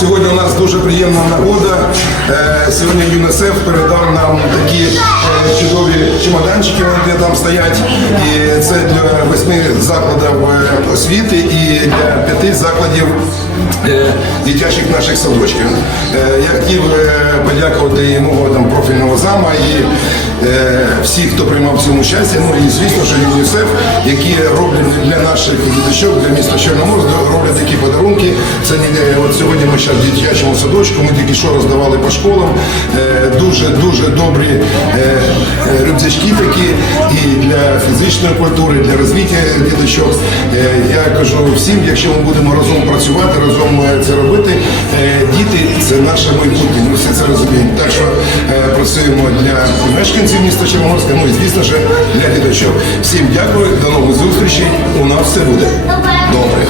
сьогодні у нас дуже приємна нагода. Е, Сьогодні ЮНІСЕФ передав нам такі е, чудові чемоданчики, вони там стоять. І це для восьми закладів е, освіти і для п'яти закладів дитячих наших садочків. Я хотів подякувати і мого там профільного зама і всіх, хто приймав в цьому участь. Ну і звісно, що ЮНІСЕФ, які роблять для наших діточок, для міста Чорноморськ, роблять такі подарунки. Це от сьогодні ми зараз в дитячому садочку. Ми тільки що роздавали по школам. Е, Дуже дуже добрі е, е, рюкзачки такі і для фізичної культури, для розвиття діточок. Е, Я кажу всім, якщо ми будемо разом працювати, разом е, це робити, е, діти це наше майбутнє. Ми всі це розуміємо. Так що е, працюємо для мешканців міста Чорноморська, ну і звісно ж для діточок. Всім дякую, до нових зустрічей. У нас все буде добре.